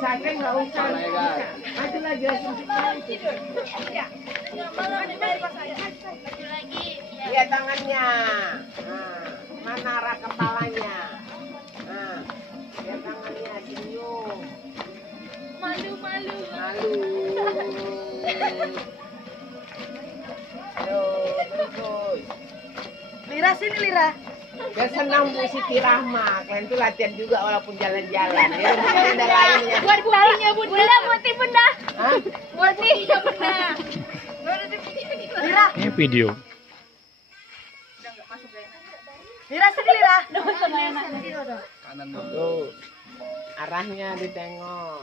sakit nggak usah. Maju lagi lihat tangannya. Mana arah kepalanya? Lihat tangannya, senyum. Malu. Terus. Lira sini Lira. Dia senang Bu Siti Rahma. Kalian tuh latihan juga walaupun jalan-jalan. Ya, ada lainnya. Buat buktinya Bunda. Buati Bunda. Hah? Buktinya Bunda. Lira. Ini video. Lira sini Lira. Kanan dulu. Arahnya ditengok.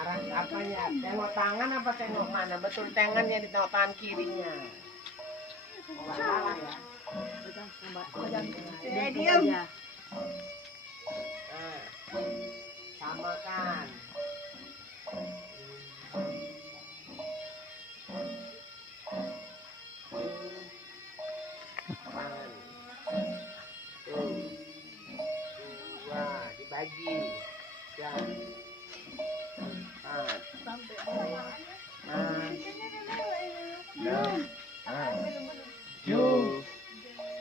Arah apanya? Tengok tangan apa tengok mana? Betul tangannya di tengok tangan kirinya. Salah ya. Diam. Samakan. Dibagi.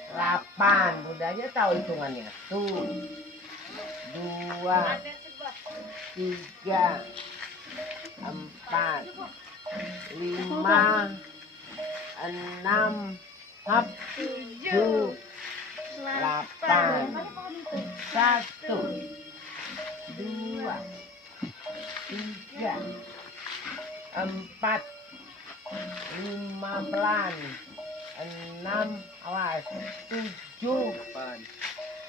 Delapan, udah aja tahu hitungannya. 1, 2, 3, 4, 5, 6, 7, 8, 1, 2, 3, 4, 5 pelan, 6, awas, 7,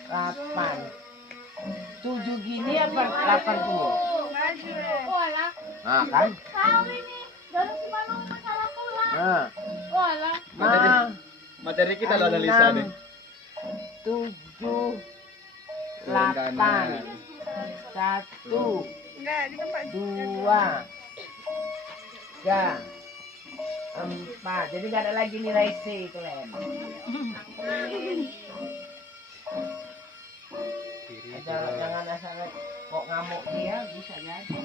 8, 7 gini apa 80? Nah kan? Nah, Materi kita lo analisa nih. 7, 8, 1, 2, 3, 4. Jadi nggak ada lagi nilai C kalian. Jangan asal kok ngamuk dia bisa jadi.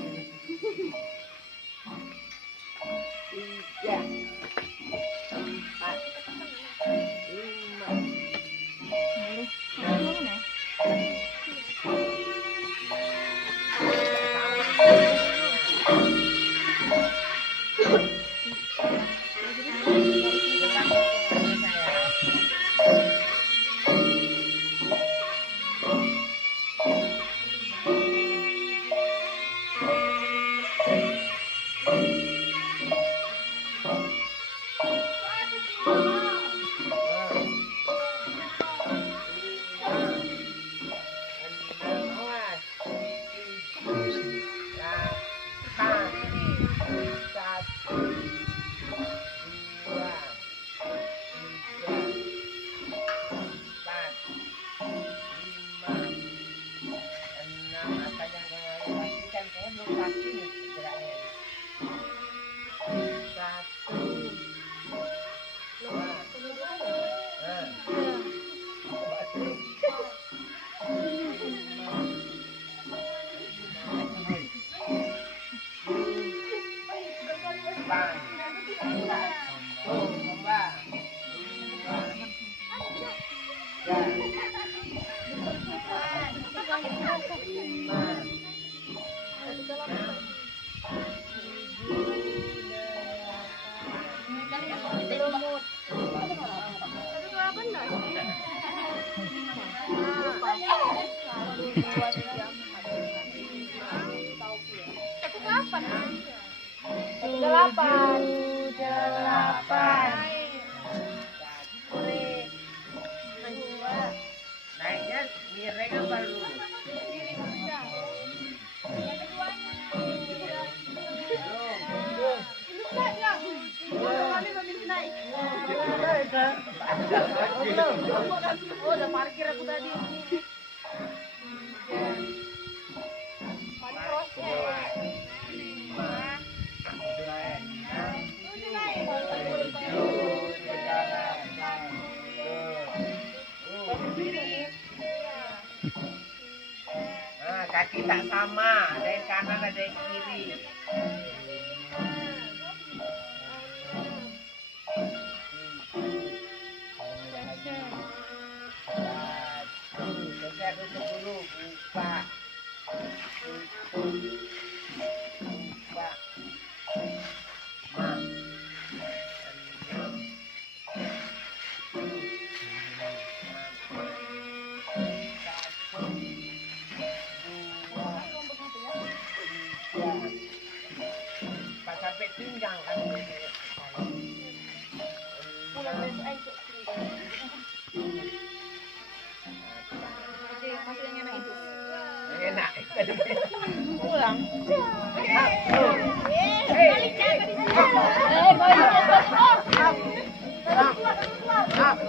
3, 4, 8. Naiknya miring apa lurus? Oh, udah parkir aku tadi. Kaki tak sama, ada yang kanan, ada yang kiri. Saya tutup dulu, buka. Buka. Nah. Pas sampai pinggang kan. Enak. Pulang. Up.